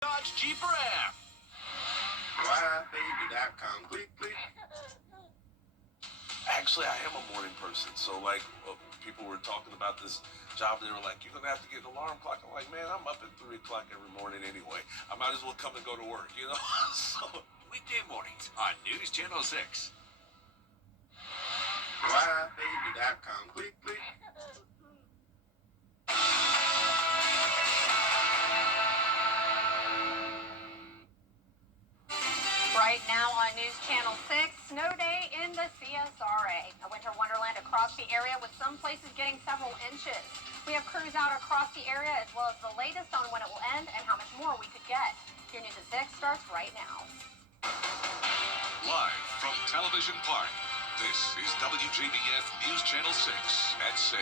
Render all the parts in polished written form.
WJBF. WJBF.com. Click, click. Actually, I am a morning person. So, people were talking about this job. They were like, you're going to have to get an alarm clock. I'm like, man, I'm up at 3 o'clock every morning anyway. I might as well come and go to work, you know? So, Weekday mornings on News Channel 6. WJBF.com. Click, click. Right now on News Channel 6, snow day in the CSRA. A winter wonderland across the area with some places getting several inches. We have crews out across the area as well as the latest on when it will end and how much more we could get. Your News at 6 starts right now. Live from Television Park, this is WJBF News Channel 6 at 6.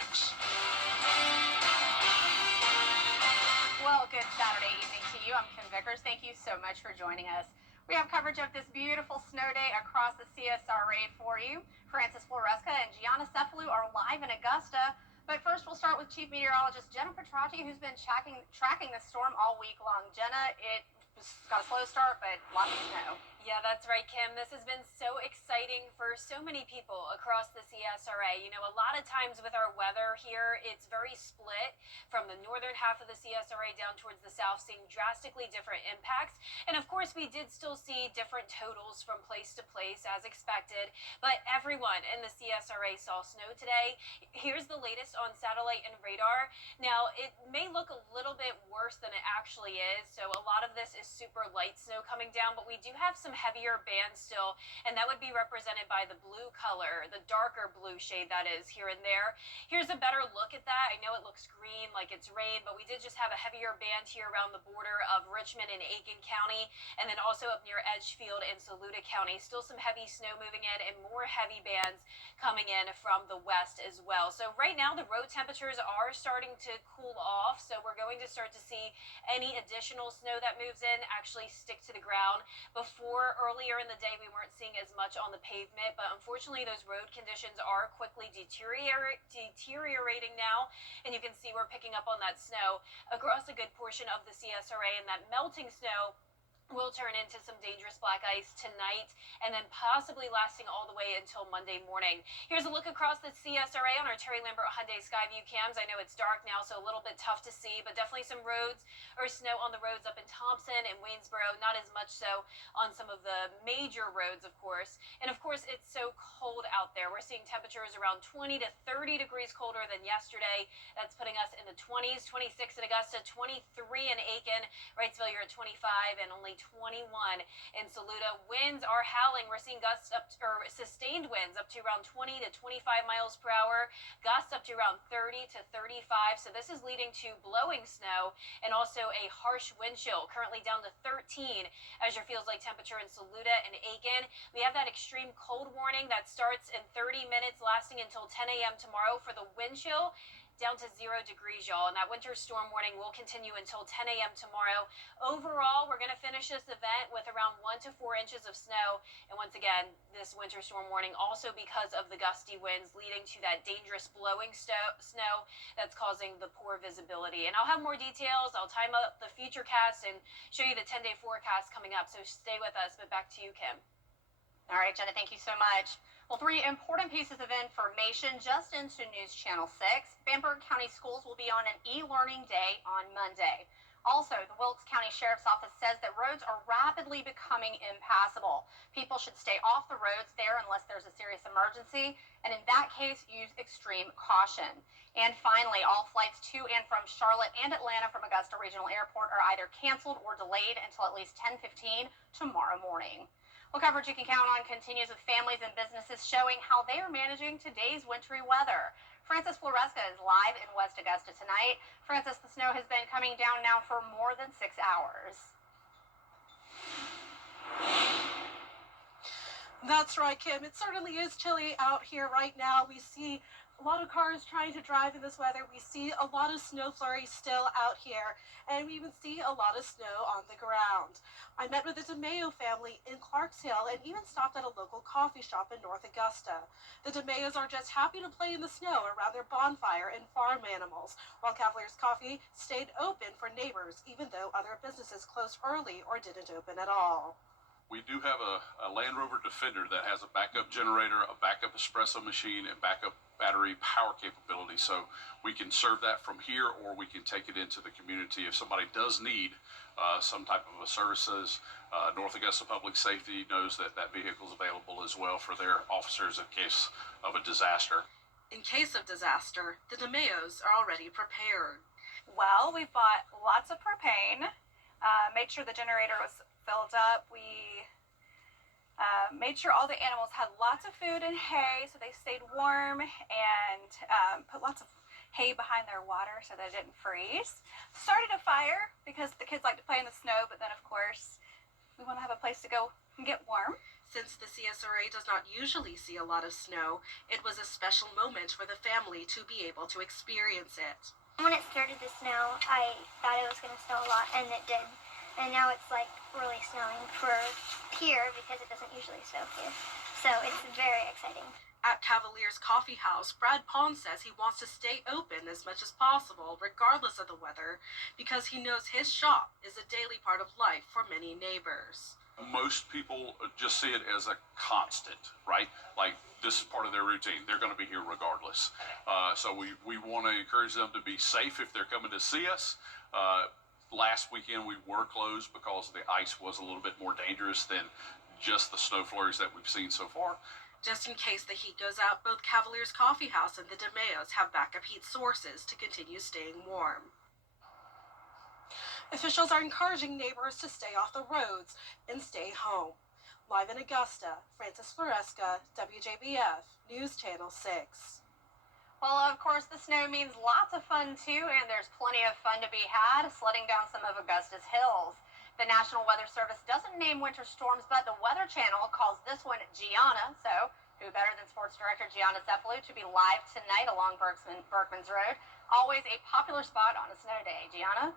Well, good Saturday evening to you. I'm Kim Vickers. Thank you so much for joining us. We have coverage of this beautiful snow day across the CSRA for you. Francis Floresca and Gianna Cephalou are live in Augusta. But first, we'll start with Chief Meteorologist Jenna Petracci, who's been tracking the storm all week long. Jenna, it's got a slow start, but lots of snow. Yeah, that's right, Kim. This has been so exciting for so many people across the CSRA. You know, a lot of times with our weather here, it's very split from the northern half of the CSRA down towards the south, seeing drastically different impacts. And of course, we did still see different totals from place to place as expected, but everyone in the CSRA saw snow today. Here's the latest on satellite and radar. Now, it may look a little bit worse than it actually is. So a lot of this is super light snow coming down, but we do have some heavier bands still, and that would be represented by the blue color, the darker blue shade that is here and there. Here's a better look at that. I know it looks green like it's rain, but we did just have a heavier band here around the border of Richmond and Aiken County, and then also up near Edgefield and Saluda County. Still some heavy snow moving in and more heavy bands coming in from the west as well. So right now the road temperatures are starting to cool off, so we're going to start to see any additional snow that moves in actually stick to the ground. Before, earlier in the day, we weren't seeing as much on the pavement, but unfortunately those road conditions are quickly deteriorating now, and you can see we're picking up on that snow across a good portion of the CSRA, and that melting snow will turn into some dangerous black ice tonight and then possibly lasting all the way until Monday morning. Here's a look across the CSRA on our Terry Lambert Hyundai Skyview cams. I know it's dark now, so a little bit tough to see, but definitely some roads or snow on the roads up in Thompson and Waynesboro, not as much so on some of the major roads, of course. And of course, it's so cold out there. We're seeing temperatures around 20 to 30 degrees colder than yesterday. That's putting us in the 20s, 26 in Augusta, 23 in Aiken. Wrightsville, you're at 25 and only 21 in Saluda. Winds are howling. We're seeing gusts sustained winds up to around 20 to 25 miles per hour, gusts up to around 30 to 35. So this is leading to blowing snow and also a harsh wind chill, currently down to 13 as your feels like temperature in Saluda and Aiken. We have that extreme cold warning that starts in 30 minutes, lasting until 10 a.m. tomorrow for the wind chill. Down to 0 degrees, y'all. And that winter storm warning will continue until 10 a.m. tomorrow. Overall, we're going to finish this event with around 1 to 4 inches of snow. And once again, this winter storm warning also because of the gusty winds leading to that dangerous blowing snow that's causing the poor visibility. And I'll have more details. I'll time up the future cast and show you the 10-day forecast coming up. So stay with us. But back to you, Kim. All right, Jenna, thank you so much. Well, 3 important pieces of information just into News Channel 6. Bamberg County Schools will be on an e-learning day on Monday. Also, the Wilkes County Sheriff's Office says that roads are rapidly becoming impassable. People should stay off the roads there unless there's a serious emergency, and in that case, use extreme caution. And finally, all flights to and from Charlotte and Atlanta from Augusta Regional Airport are either canceled or delayed until at least 10:15 tomorrow morning. Well, coverage you can count on continues with families and businesses showing how they are managing today's wintry weather. Francis Floresca is live in West Augusta tonight. Francis, the snow has been coming down now for more than 6 hours. That's right, Kim. It certainly is chilly out here right now. We see A lot of cars trying to drive in this weather. We see a lot of snow flurries still out here, and we even see a lot of snow on the ground. I met with the DeMayo family in Clarks Hill and even stopped at a local coffee shop in North Augusta. The DeMayos are just happy to play in the snow around their bonfire and farm animals, while Cavaliers Coffee stayed open for neighbors, even though other businesses closed early or didn't open at all. We do have a Land Rover Defender that has a backup generator, a backup espresso machine, and backup battery power capability. So we can serve that from here, or we can take it into the community if somebody does need some type of a services. North Augusta Public Safety knows that that vehicle is available as well for their officers in case of a disaster. In case of disaster, the DeMayos are already prepared. Well, we bought lots of propane, made sure the generator was filled up. We made sure all the animals had lots of food and hay so they stayed warm, and put lots of hay behind their water so they didn't freeze. Started a fire because the kids like to play in the snow, but then of course we want to have a place to go and get warm. Since the CSRA does not usually see a lot of snow, it was a special moment for the family to be able to experience it. When it started to snow, I thought it was going to snow a lot, and it did. And now it's like really snowing for here because it doesn't usually snow here. So it's very exciting. At Cavaliers Coffee House, Brad Pond says he wants to stay open as much as possible, regardless of the weather, because he knows his shop is a daily part of life for many neighbors. Most people just see it as a constant, right? Like this is part of their routine. They're going to be here regardless. So we want to encourage them to be safe if they're coming to see us. Last weekend we were closed because the ice was a little bit more dangerous than just the snow flurries that we've seen so far. Just in case the heat goes out, both Cavaliers Coffee House and the DeMayos have backup heat sources to continue staying warm. Officials are encouraging neighbors to stay off the roads and stay home. Live in Augusta, Francis Floresca, WJBF, News Channel 6. Well, of course, the snow means lots of fun, too, and there's plenty of fun to be had sledding down some of Augusta's hills. The National Weather Service doesn't name winter storms, but the Weather Channel calls this one Gianna. So who better than sports director Gianna Cephalou to be live tonight along Berkman's Road? Always a popular spot on a snow day. Gianna?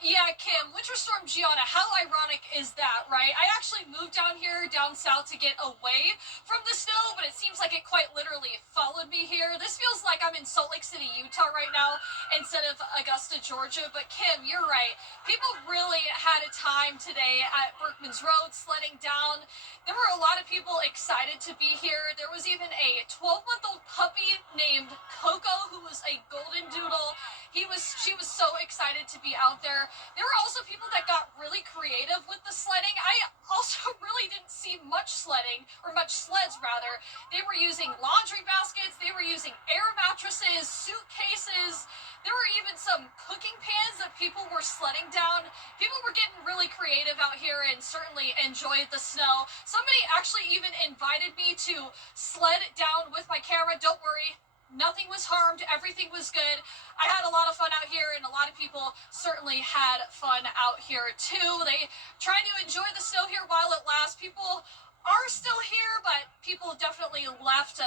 Yeah, Kim, Winter Storm Gianna, how ironic is that, right? I actually moved down here, down south, to get away from the snow, but it seems like it quite literally followed me here. This feels like I'm in Salt Lake City, Utah right now, instead of Augusta, Georgia. But Kim, you're right. People really had a time today at Berkman's Road sledding down. There were a lot of people excited to be here. There was even a 12-month-old puppy named Coco who was a golden doodle. She was so excited to be out there. There were also people that got really creative with the sledding. I also really didn't see much sledding, or much sleds rather. They were using laundry baskets, they were using air mattresses, suitcases. There were even some cooking pans that people were sledding down. People were getting really creative out here and certainly enjoyed the snow. Somebody actually even invited me to sled down with my camera. Don't worry. Nothing was harmed. Everything was good. I had a lot of fun out here, and a lot of people certainly had fun out here too. They tried to enjoy the snow here while it lasts. People are still here, but people definitely left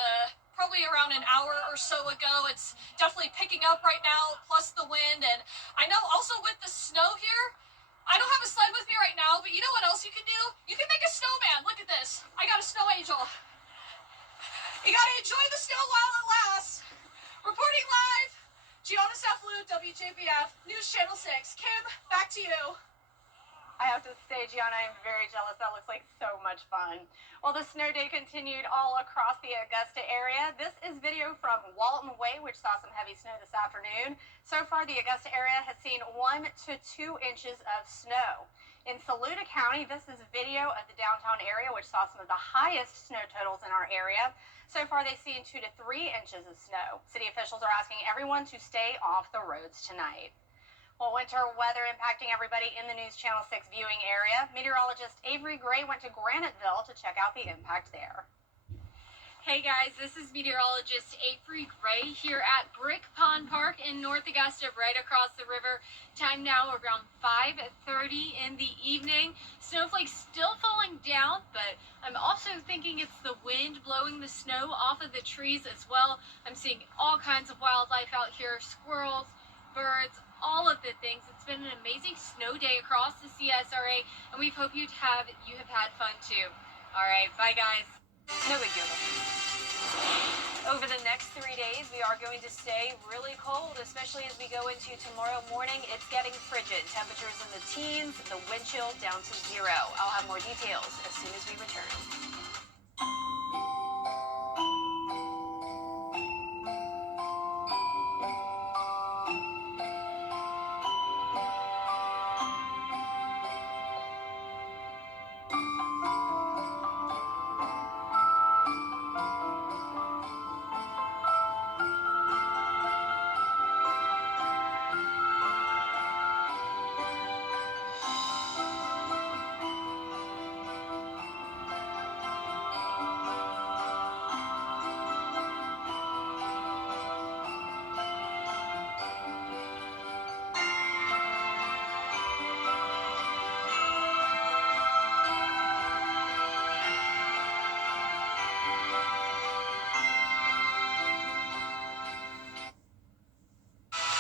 probably around an hour or so ago. It's definitely picking up right now, plus the wind. And I know also with the snow here, I don't have a sled with me right now, but you know what else you can do? You can make a snowman. Look at this. I got a snow angel. You gotta enjoy the snow while it lasts. Reporting live, Gianna Cephalou, WJBF, News Channel 6. Kim, back to you. I have to say, Gianna, I'm very jealous. That looks like so much fun. Well, the snow day continued all across the Augusta area. This is video from Walton Way, which saw some heavy snow this afternoon. So far, the Augusta area has seen 1 to 2 inches of snow. In Saluda County, this is video of the downtown area, which saw some of the highest snow totals in our area. So far, they've seen 2 to 3 inches of snow. City officials are asking everyone to stay off the roads tonight. Well, winter weather impacting everybody in the News Channel 6 viewing area. Meteorologist Avery Gray went to Graniteville to check out the impact there. Hey guys, this is meteorologist Avery Gray here at Brick Pond Park in North Augusta, right across the river. Time now around 5:30 in the evening. Snowflakes still falling down, but I'm also thinking it's the wind blowing the snow off of the trees as well. I'm seeing all kinds of wildlife out here, squirrels, birds, all of the things. It's been an amazing snow day across the CSRA, and we hope you have had fun too. All right, bye guys. No big deal. Over the next 3 days, we are going to stay really cold, especially as we go into tomorrow morning. It's getting frigid. Temperatures in the teens, the wind chill down to 0. I'll have more details as soon as we return.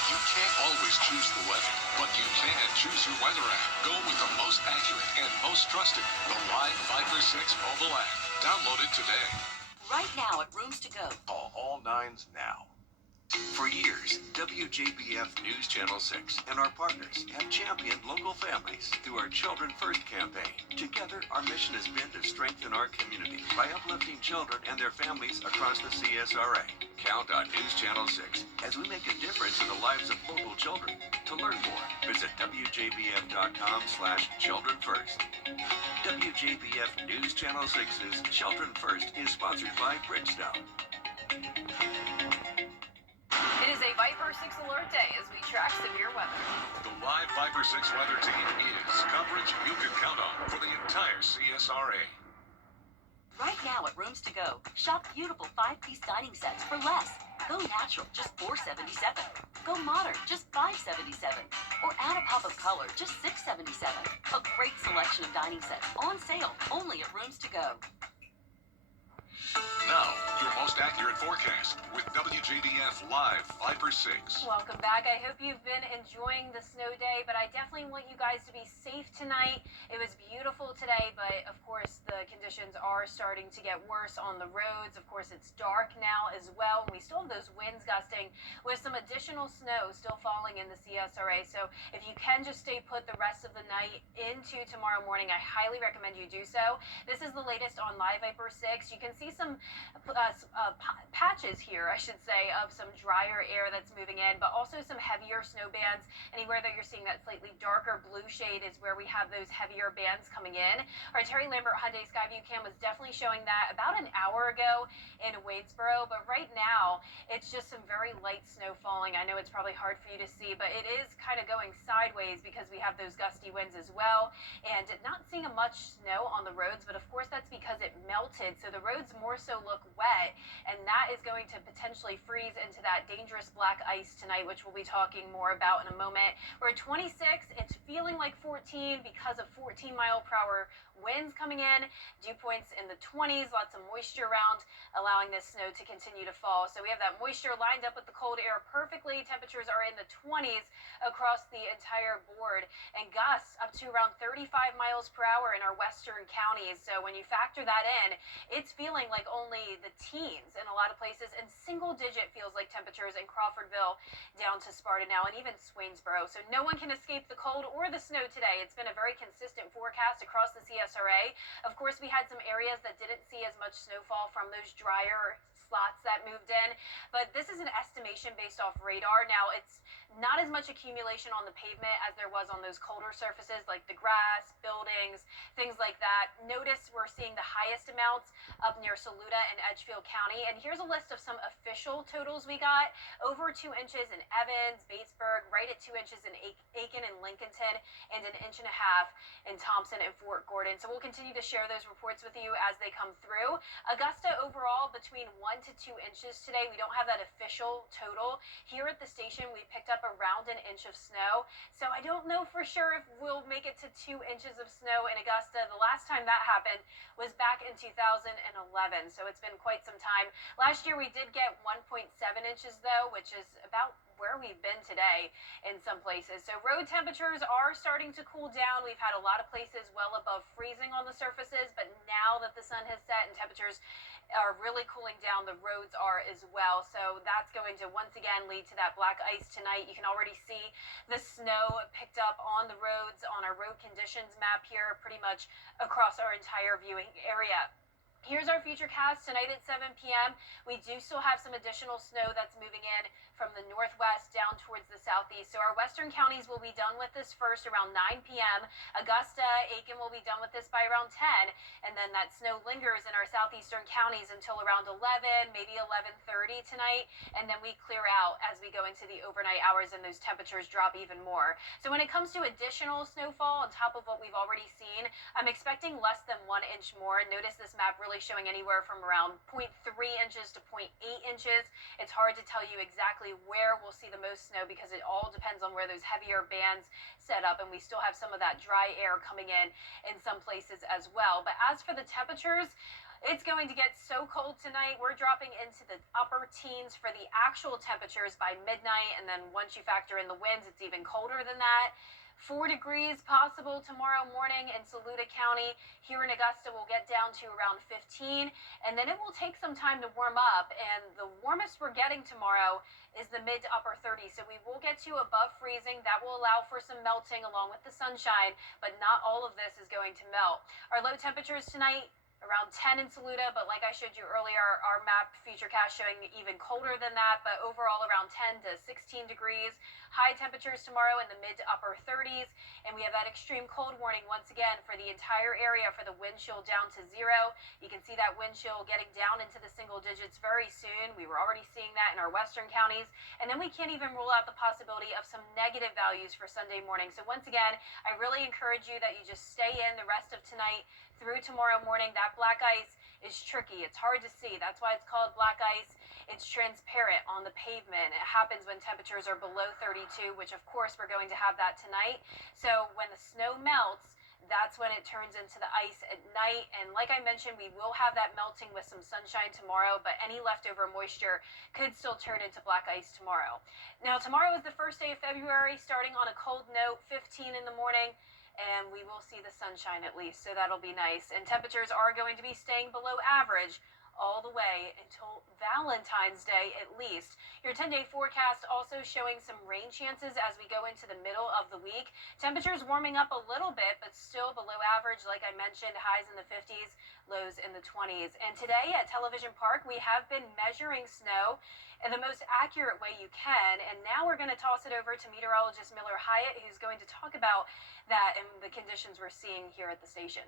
You can't always choose the weather, but you can choose your weather app. Go with the most accurate and most trusted, the Live Viper 6 mobile app. Download it today. Right now at Rooms to Go. Call all nines now. For years, WJBF News Channel 6 and our partners have championed local families through our Children First campaign. Together, our mission has been to strengthen our community by uplifting children and their families across the CSRA. Count on News Channel 6 as we make a difference in the lives of local children. To learn more, visit WJBF.com/Children First. WJBF News Channel 6's Children First is sponsored by Bridgestone. It is a Viper 6 alert day as we track severe weather. The Live Viper 6 weather team is coverage you can count on for the entire CSRA. Right now at Rooms to Go, shop beautiful 5-piece dining sets for less. Go natural, just $4.77. Go modern, just $5.77. Or add a pop of color, just $6.77. A great selection of dining sets on sale only at Rooms to Go. Now, your most accurate forecast with WJBF Live Viper 6. Welcome back. I hope you've been enjoying the snow day, but I definitely want you guys to be safe tonight. It was beautiful today, but of course the conditions are starting to get worse on the roads. Of course, it's dark now as well. We still have those winds gusting with some additional snow still falling in the CSRA. So if you can just stay put the rest of the night into tomorrow morning, I highly recommend you do so. This is the latest on Live Viper 6. You can see some patches here, I should say, of some drier air that's moving in, but also some heavier snow bands. Anywhere that you're seeing that slightly darker blue shade is where we have those heavier bands coming in. Our Terry Lambert Hyundai Skyview cam was definitely showing that about an hour ago in Wadesboro, but right now it's just some very light snow falling. I know it's probably hard for you to see, but it is kind of going sideways because we have those gusty winds as well, and not seeing much snow on the roads, but of course that's because it melted, so the roads more so look wet, and that is going to potentially freeze into that dangerous black ice tonight, which we'll be talking more about in a moment. We're at 26. It's feeling like 14 because of 14-mile-per-hour winds coming in. Dew points in the 20s, lots of moisture around, allowing this snow to continue to fall. So we have that moisture lined up with the cold air perfectly. Temperatures are in the 20s across the entire board, and gusts up to around 35 miles per hour in our western counties. So when you factor that in, it's feeling like only the teens in a lot of places, and single-digit feels like temperatures in Crawfordville down to Sparta now, and even Swainsboro. So no one can escape the cold or the snow today. It's been a very consistent forecast across the CSRA. Of course, we had some areas that didn't see as much snowfall from those drier slots that moved in, but this is an estimation based off radar. Now, it's not as much accumulation on the pavement as there was on those colder surfaces like the grass, buildings, things like that. Notice we're seeing the highest amounts up near Saluda and Edgefield County. And here's a list of some official totals we got. Over 2 inches in Evans, Batesburg, right at 2 inches in Aiken and Lincolnton, and 1.5 inches in Thompson and Fort Gordon. So we'll continue to share those reports with you as they come through. Augusta overall between 1 to 2 inches today. We don't have that official total. Here at the station, we picked up around 1 inch of snow. So I don't know for sure if we'll make it to 2 inches of snow in Augusta. The last time that happened was back in 2011. So it's been quite some time. Last year we did get 1.7 inches though, which is about where we've been today in some places. So road temperatures are starting to cool down. We've had a lot of places well above freezing on the surfaces, but now that the sun has set and temperatures are really cooling down, the roads are as well. So that's going to once again lead to that black ice tonight. You can already see the snow picked up on the roads on our road conditions map here pretty much across our entire viewing area. Here's our futurecast tonight at 7 p.m. We do still have some additional snow that's moving in from the northwest down towards the southeast. So our western counties will be done with this first around 9 p.m. Augusta, Aiken will be done with this by around 10. And then that snow lingers in our southeastern counties until around 11, maybe 11:30 tonight. And then we clear out as we go into the overnight hours and those temperatures drop even more. So when it comes to additional snowfall on top of what we've already seen, I'm expecting less than 1 inch more. Notice this map really showing anywhere from around 0.3 inches to 0.8 inches. It's hard to tell you exactly where we'll see the most snow because it all depends on where those heavier bands set up, and we still have some of that dry air coming in some places as well. But as for the temperatures, it's going to get so cold tonight. We're dropping into the upper teens for the actual temperatures by midnight, and then once you factor in the winds, it's even colder than that. 4 degrees possible tomorrow morning in Saluda County. Here in Augusta, we'll get down to around 15, and then it will take some time to warm up, and the warmest we're getting tomorrow is the mid to upper 30s, so we will get to above freezing. That will allow for some melting along with the sunshine, but not all of this is going to melt. Our low temperatures tonight, around 10 in Saluda, but like I showed you earlier, our map futurecast showing even colder than that, but overall around 10 to 16 degrees. High temperatures tomorrow in the mid to upper 30s, and we have that extreme cold warning once again for the entire area for the wind chill down to 0. You can see that wind chill getting down into the single digits very soon. We were already seeing that in our western counties, and then we can't even rule out the possibility of some negative values for Sunday morning. So once again, I really encourage you that you just stay in the rest of tonight through tomorrow morning. That black ice is tricky. It's hard to see. That's why it's called black ice. It's transparent on the pavement. It happens when temperatures are below 32, which of course we're going to have that tonight. So when the snow melts, that's when it turns into the ice at night. And like I mentioned, we will have that melting with some sunshine tomorrow, but any leftover moisture could still turn into black ice tomorrow. Now, tomorrow is the first day of February, starting on a cold note, 15 in the morning. And we will see the sunshine at least, so that'll be nice. And temperatures are going to be staying below average all the way until Valentine's Day at least. Your 10-day forecast also showing some rain chances as we go into the middle of the week. Temperatures warming up a little bit, but still below average. Like I mentioned, highs in the 50s, lows in the 20s. And today at Television Park, we have been measuring snow in the most accurate way you can. And now we're going to toss it over to meteorologist Miller Hyatt, who's going to talk about that and the conditions we're seeing here at the station.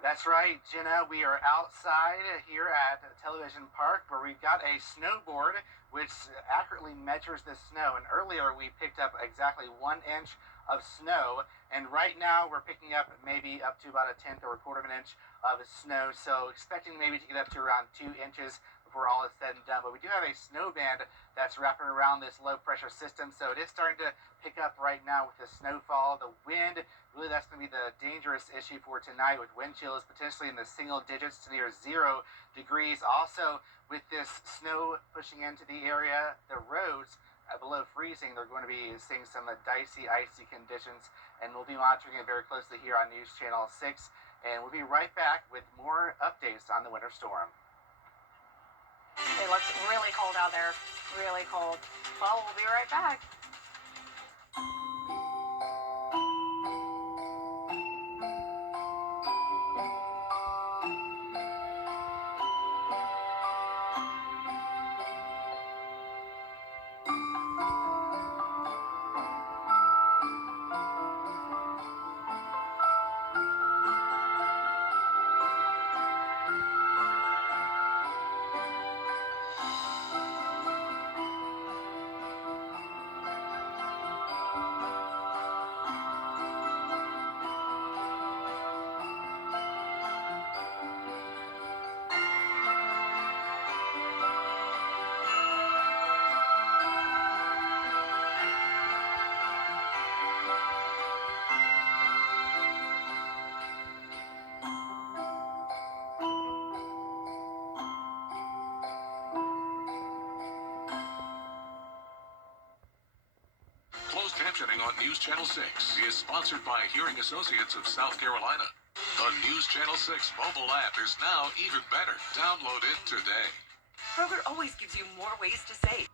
That's right, Jenna. We are outside here at Television Park where we've got a snowboard which accurately measures the snow. And earlier we picked up exactly 1 inch of snow. And right now we're picking up maybe up to about a tenth or a quarter of an inch of snow. So expecting maybe to get up to around 2 inches before all is said and done. But we do have a snow band that's wrapping around this low pressure system. So it is starting to pick up right now with the snowfall. The wind, really that's going to be the dangerous issue for tonight, with wind chills potentially in the single digits to near 0 degrees. Also, with this snow pushing into the area, the roads below freezing, they're going to be seeing some dicey, icy conditions, and we'll be monitoring it very closely here on News Channel 6. And we'll be right back with more updates on the winter storm. It looks really cold out there, really cold. Well, we'll be right back. on News Channel 6 is sponsored by Hearing Associates of South Carolina. The News Channel 6 mobile app is now even better. Download it today. Kroger always gives you more ways to save.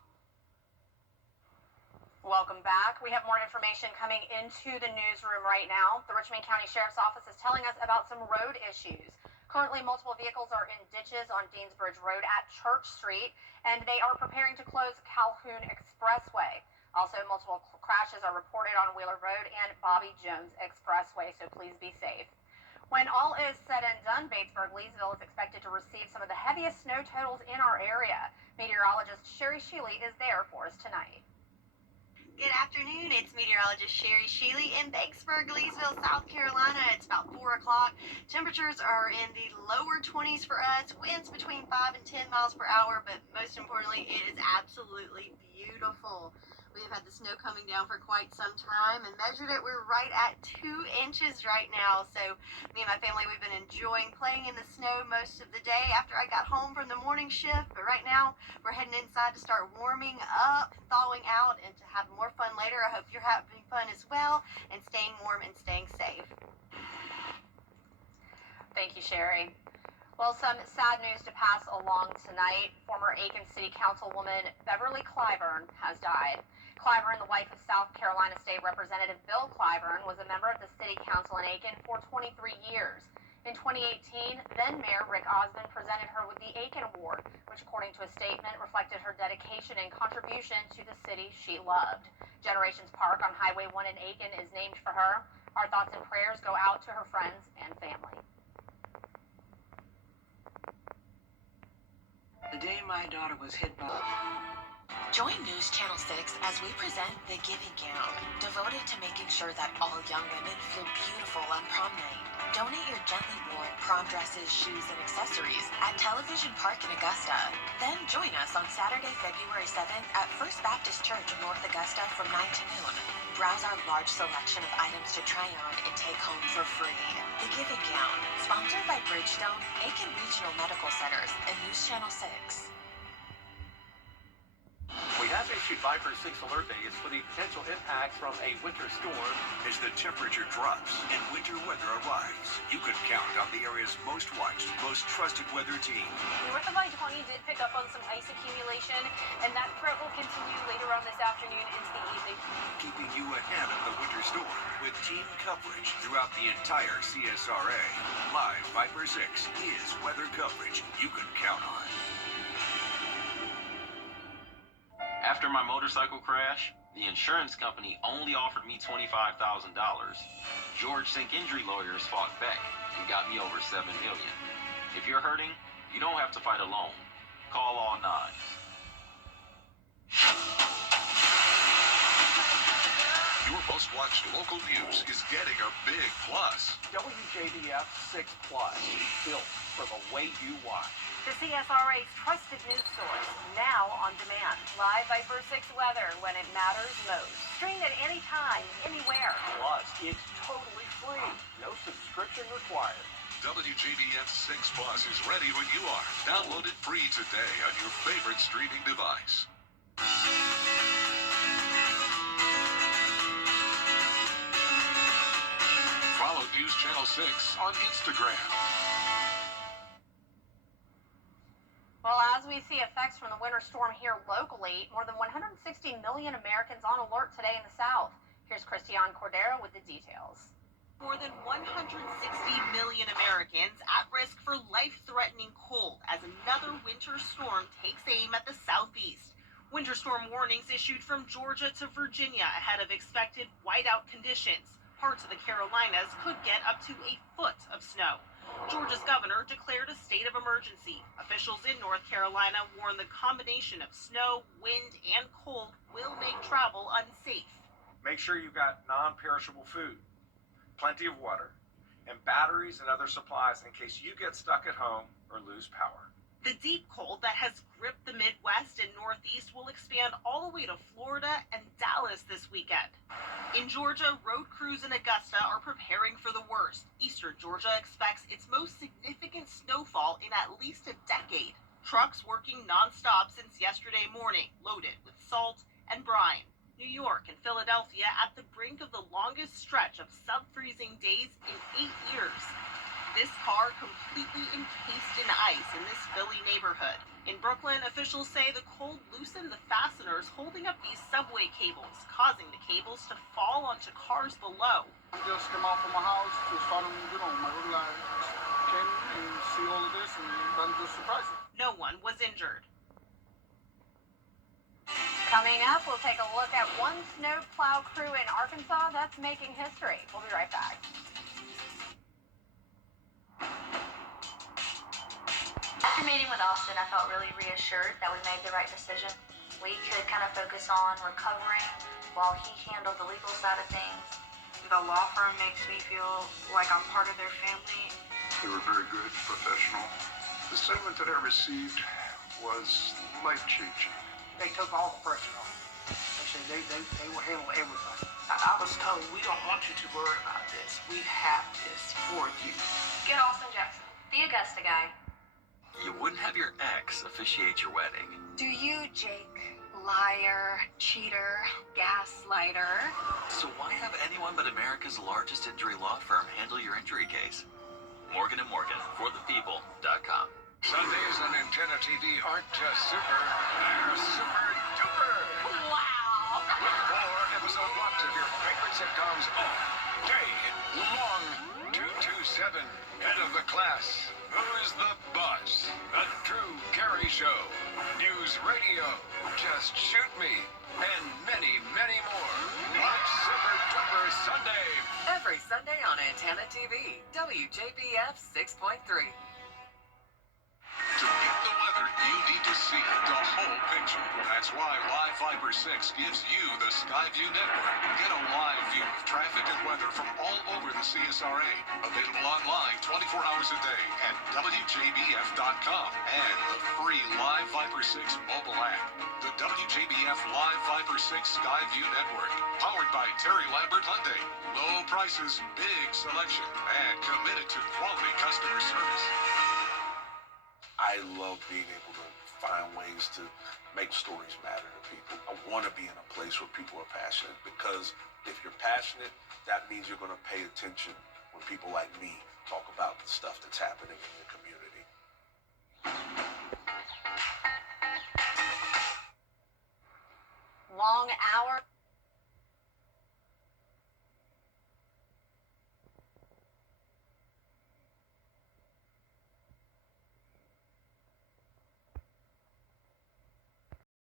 Welcome back. We have more information coming into the newsroom right now. The Richmond County Sheriff's Office is telling us about some road issues. Currently, multiple vehicles are in ditches on Deansbridge Road at Church Street, and they are preparing to close Calhoun Expressway. Also, multiple crashes are reported on Wheeler Road and Bobby Jones Expressway, so please be safe. When all is said and done, Batesburg-Leesville is expected to receive some of the heaviest snow totals in our area. Meteorologist Sherry Sheely is there for us tonight. Good afternoon, it's meteorologist Sherry Sheely in Batesburg, Leesville, South Carolina. It's about 4 o'clock. Temperatures are in the lower 20s for us, winds between 5 and 10 miles per hour, but most importantly, it is absolutely beautiful. We have had the snow coming down for quite some time and measured it. We're right at 2 inches right now. So me and my family, we've been enjoying playing in the snow most of the day after I got home from the morning shift. But right now we're heading inside to start warming up, thawing out, and to have more fun later. I hope you're having fun as well and staying warm and staying safe. Thank you, Sherry. Well, some sad news to pass along tonight. Former Aiken City Councilwoman Beverly Clyburn has died. Clyburn, the wife of South Carolina State Representative Bill Clyburn, was a member of the City Council in Aiken for 23 years. In 2018, then Mayor Rick Osmond presented her with the Aiken Award, which, according to a statement, reflected her dedication and contribution to the city she loved. Generations Park on Highway 1 in Aiken is named for her. Our thoughts and prayers go out to her friends and family. The day my daughter was hit by... Join News Channel 6 as we present The Giving Gown, devoted to making sure that all young women feel beautiful on prom night. Donate your gently worn prom dresses, shoes, and accessories at Television Park in Augusta. Then join us on Saturday, February 7th at First Baptist Church in North Augusta from 9 to noon. Browse our large selection of items to try on and take home for free. The Giving Gown, sponsored by Bridgestone, Aiken Regional Medical Centers, and News Channel 6. We have issued Viper 6 alert days for the potential impacts from a winter storm. As the temperature drops and winter weather arrives, you can count on the area's most watched, most trusted weather team. North of I-20 did pick up on some ice accumulation, and that threat will continue later on this afternoon into the evening. Keeping you ahead of the winter storm with team coverage throughout the entire CSRA. Live Viper 6 is weather coverage you can count on. After my motorcycle crash, the insurance company only offered me $25,000. George Sink injury lawyers fought back and got me over $7 million. If you're hurting, you don't have to fight alone. Call all nines. Your most watched local news is getting a big plus. WJBF 6 Plus, built for the way you watch. The CSRA's trusted news source, now on demand. Live Viper 6 weather when it matters most. Stream at any time, anywhere. Plus, it's totally free. No subscription required. WJBF 6 Plus is ready when you are. Download it free today on your favorite streaming device. Follow News Channel 6 on Instagram. Well, as we see effects from the winter storm here locally, more than 160 million Americans on alert today in the South. Here's Christiane Cordero with the details. More than 160 million Americans at risk for life-threatening cold as another winter storm takes aim at the southeast. Winter storm warnings issued from Georgia to Virginia ahead of expected whiteout conditions. Parts of the Carolinas could get up to a foot of snow. Georgia's governor declared a state of emergency. Officials in North Carolina warn the combination of snow, wind, and cold will make travel unsafe. Make sure you've got non-perishable food, plenty of water, and batteries and other supplies in case you get stuck at home or lose power. The deep cold that has gripped the Midwest and Northeast will expand all the way to Florida and Dallas this weekend. In Georgia, road crews in Augusta are preparing for the worst. Eastern Georgia expects its most significant snowfall in at least a decade. Trucks working nonstop since yesterday morning, loaded with salt and brine. New York and Philadelphia at the brink of the longest stretch of sub-freezing days in 8 years. This car completely encased in ice in this Philly neighborhood. In Brooklyn, officials say the cold loosened the fasteners holding up these subway cables, causing the cables to fall onto cars below. I just came out from my house to start my regular came and see all of this and I'm just surprised. No one was injured. Coming up, we'll take a look at one snowplow crew in Arkansas that's making history. We'll be right back. After meeting with Austin, I felt really reassured that we made the right decision. We could kind of focus on recovering while he handled the legal side of things. The law firm makes me feel like I'm part of their family. They were very good, professional. The settlement that I received was life-changing. They took all the pressure off. They said they will handle everything. I was told, we don't want you to worry about this. We have this for you. Get Austin Jackson, the Augusta guy. You wouldn't have your ex officiate your wedding. Do you, Jake? Liar, cheater, gaslighter. So why have anyone but America's largest injury law firm handle your injury case? Morgan & Morgan, forthepeople.com. Sundays on Antenna TV aren't just super, they're super duper. Wow! With 4 episode blocks of your favorite sitcoms all day long. 227, head of the class. Who's the boss? The Drew Carey Show. News Radio. Just Shoot Me. And many, many more. Watch Super Duper Sunday. Every Sunday on Antenna TV. WJBF 6.3. To get the weather, you need to see the whole picture. That's why Live Viper 6 gives you the Skyview network. Get a live view of traffic and weather from all over the CSRA. Available online 24 hours a day at WJBF.com and the free Live Viper 6 mobile app. The WJBF Live Viper 6 Skyview network. Powered by Terry Lambert Hyundai. Low prices, big selection, and committed to quality customer service. I love being able to find ways to make stories matter to people. I want to be in a place where people are passionate, because if you're passionate, that means you're going to pay attention when people like me talk about the stuff that's happening in your community.